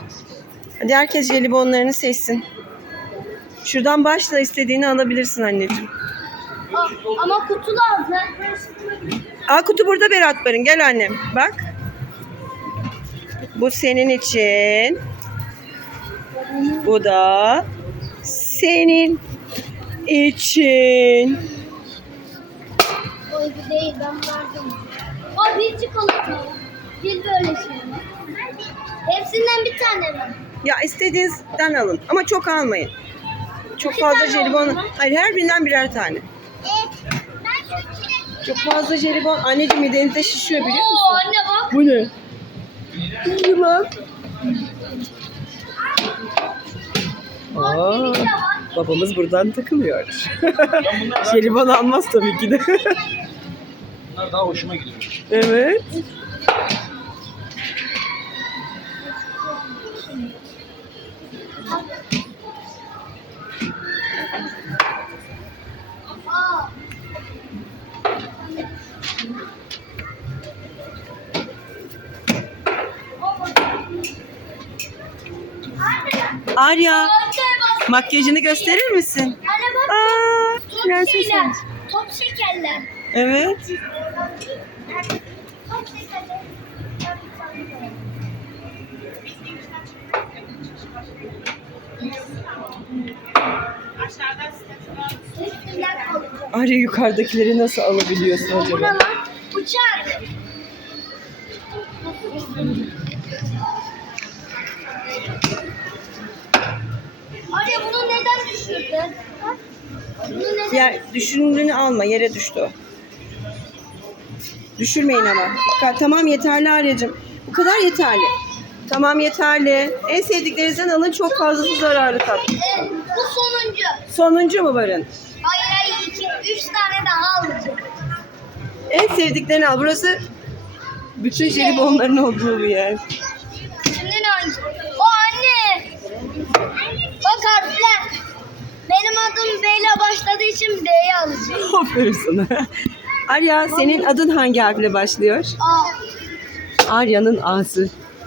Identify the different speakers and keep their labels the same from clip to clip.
Speaker 1: Hadi herkes jelibonlarını seçsin. Şuradan başla, istediğini alabilirsin anneciğim.
Speaker 2: Ama kutu lazım.
Speaker 1: Kutu burada Berat Barın. Gel annem. Bak. Bu senin için. Bu da senin için.
Speaker 2: Oy bu değil, ben verdim. O bir çikolata. Bir böyle şey. Hepsinden bir tane mi?
Speaker 1: Ya istediğinizden alın ama çok almayın. Çok
Speaker 2: İki
Speaker 1: fazla
Speaker 2: tane
Speaker 1: jelibon.
Speaker 2: oldu mu?
Speaker 1: Hayır, her birinden birer tane. Çok fazla jelibon. Anneciğim midenizde şişiyor biliyor musun?
Speaker 2: Oo anne bak.
Speaker 1: Bu ne? Yılan. Aa, babamız buradan takılıyor. Jelibon almaz tabii ki de.
Speaker 3: Bunlar daha hoşuma gidiyor.
Speaker 1: Evet. Arya, makyajını gösterir misin?
Speaker 2: Anne bak.
Speaker 1: Aa, prenses
Speaker 2: Şeyler,
Speaker 1: olmuş.
Speaker 2: top şekerler.
Speaker 1: Evet.
Speaker 2: Top şekerler.
Speaker 1: Arya, yukarıdakileri nasıl alabiliyorsun
Speaker 2: Bu ne
Speaker 1: acaba?
Speaker 2: lan? Uçak. Anne bunu neden düşürdün? Bunu neden?
Speaker 1: Yer, düşündüğünü alma, yere düştü o. Düşürmeyin ama. Tamam, yeterli Arya'cığım. Bu kadar yeterli. Tamam, yeterli. En sevdiklerinizden alın, çok fazlası zararlı tatlı.
Speaker 2: Bu sonuncu.
Speaker 1: Sonuncu mu Barın?
Speaker 2: Hayır, 3 tane daha alacağım.
Speaker 1: En sevdiklerini al. Burası bütün jelibonların olduğu bir yer.
Speaker 2: Şimdi ne oynayacağım? O anne. Bak harfler. Benim adım B ile başladığı için B'yi alacağım.
Speaker 1: Aferin sana. Arya, senin adın hangi harfle başlıyor?
Speaker 2: A.
Speaker 1: Arya'nın A'sı.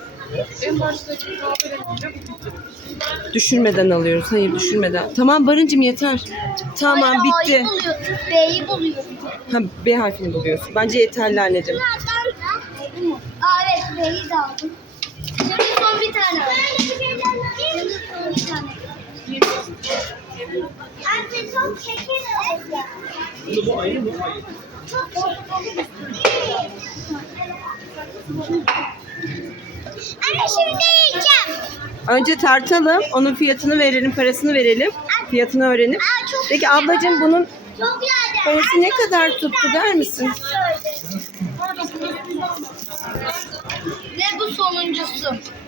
Speaker 1: Düşürmeden alıyoruz. Hayır, düşürmeden. Tamam Barıncığım, yeter. Tamam,
Speaker 2: Hayır,
Speaker 1: bitti.
Speaker 2: A'yı buluyorum. B'yi buluyorum.
Speaker 1: Ha, B harfini buluyorsun. Bence yeterli anneciğim.
Speaker 2: Evet, B'yi de aldım. Şimdi son bir tane aldım. Şimdi son bir tane. Anne çok şeker alacağım.
Speaker 3: Bu ayrı mı? Hayır.
Speaker 2: Anne şimdi yiyeceğim.
Speaker 1: Önce tartalım. Onun fiyatını verelim, parasını verelim. Fiyatını öğrenip. Peki ablacığım, bunun
Speaker 2: Çok yağdı.
Speaker 1: parası ne kadar tuttu der misin?
Speaker 2: Ve bu sonuncusu.